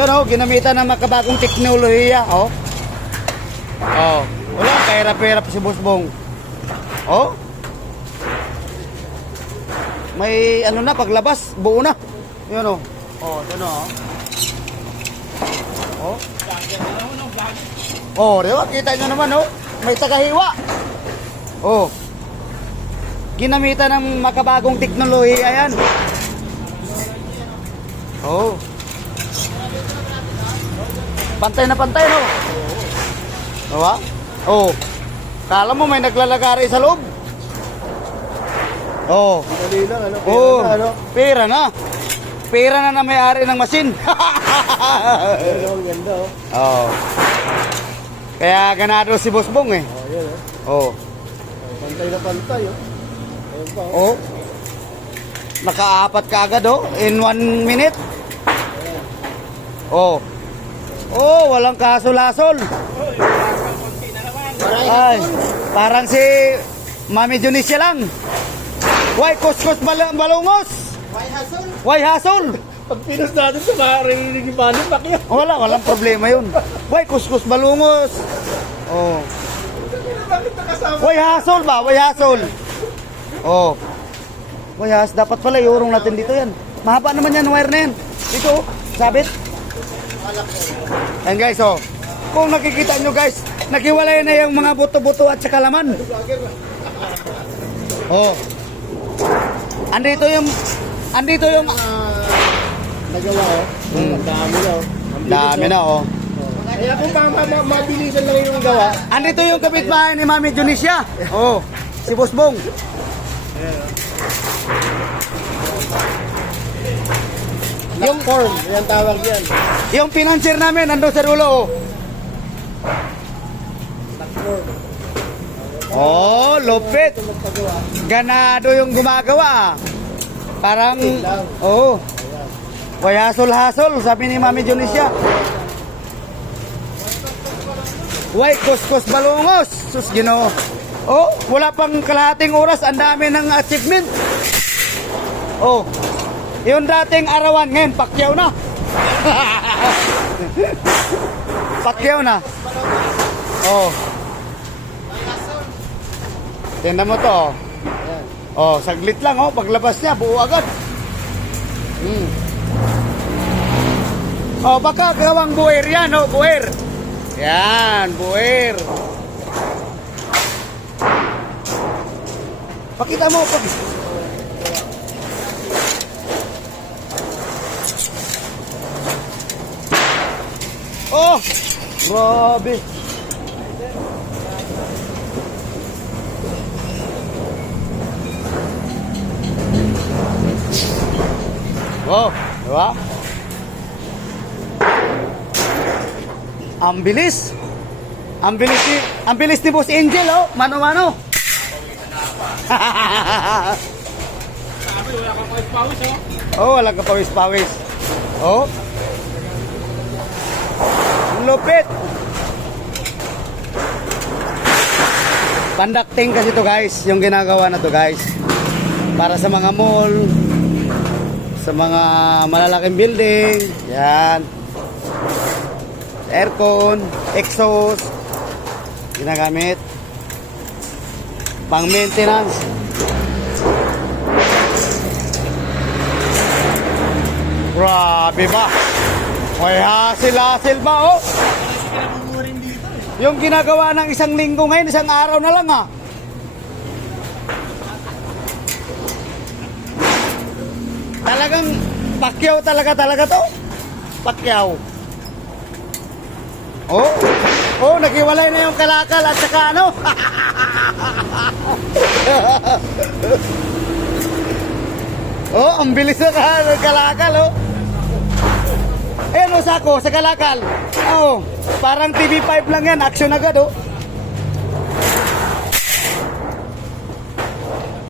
Yan oh, ginamitan ng makabagong teknolohiya, oh. Oh, wala kahirap-hirap si Busbong. Oh. May ano na paglabas, buo na. Yun oh. Oh, yun oh. Oh. Oh, di ba? Kita nyo naman, oh. May tagahiwa. Oh. Ginamitan ng makabagong teknolohiya yan. Oh. Pantay na pantay, no? Diba? Oh. Kala mo may naglalagari sa loob. Oh. Dali lang, ano? Pera Oh. na, ano? Pera na. Pera na na may-ari ng ang ganda, oh. oh. Kaya ganado si Boss Bong eh. Oh, yan, oh. Oh. Pantay na pantay, oh. Ayun pa, oh. Oh. Nakaapat ka agad oh. In one minute. Oh. Oh, walang kasol-asol. Ay, parang si Mami Junicia lang. Why kuskus bal balungos? Why hasol? Pag pinos natin sa maririnig yung panin, bakit? Wala, walang problema yun. Why kuskus balungos? Oh. Why hasol ba? Why hasol? Oh. Why has dapat pala iurong natin dito yan. Mahaba naman yan wire na yan. Dito, sabit. Yan guys, oh. Kung nakikita nyo guys, nakiwalay na yung mga buto-buto at saka laman. Oh. Andito yung andito yung Ah, nagawa, oh. Ang dami na, oh. Ang bilis, dami na oh. oh. Kaya kung ma ma ma- mabilisan lang yung gawa, Andito yung kapitbahay ni Mami Junicia. Oh, si Boss Bong. Yung form, yan tawag yan. Yung financier namin nandun sa dulo. oh. Oh, lupit. Ganado yung gumagawa. Parang, oh, Way hasol-hasol, sabi ni Mami Junicia. Way kuskus balungos. Sus, gino. Oh, wala pang kalahating oras, ang dami ng achievement. Oh, yung dating arawan ngayon, pakyaw na. pakyaw na. Oh. Tingnan mo to. oh. Oh, saglit lang oh, paglabas niya buo agad. Hmm. Oh, baka gawang buwer yan, oh, buwer. Yan, buwer. Pakita mo pag Oh, grabe. Oh, di ba? Ang bilis. Ang bilis ni, ang bilis ni Boss Angel, oh. Mano-mano. oh, wala ka pawis-pawis. Oh. Ang Lupit. Conducting kasi to guys, yung ginagawa na to guys. Para sa mga mall, sa mga malalaking building, yan. Aircon, exhaust, ginagamit. Pang maintenance. Grabe ba? May hasil-hasil ba oh? Yung ginagawa ng isang linggo ngayon, isang araw na lang ah. Talagang pakyaw talaga talaga to. Pakyaw. Oh. Oh, naghiwalay na yung kalakal at saka ano. oh, ang bilis na kalakal oh. Ayan oh, sako sa kalakal. Oh, parang TV5 lang yan, action agad oh.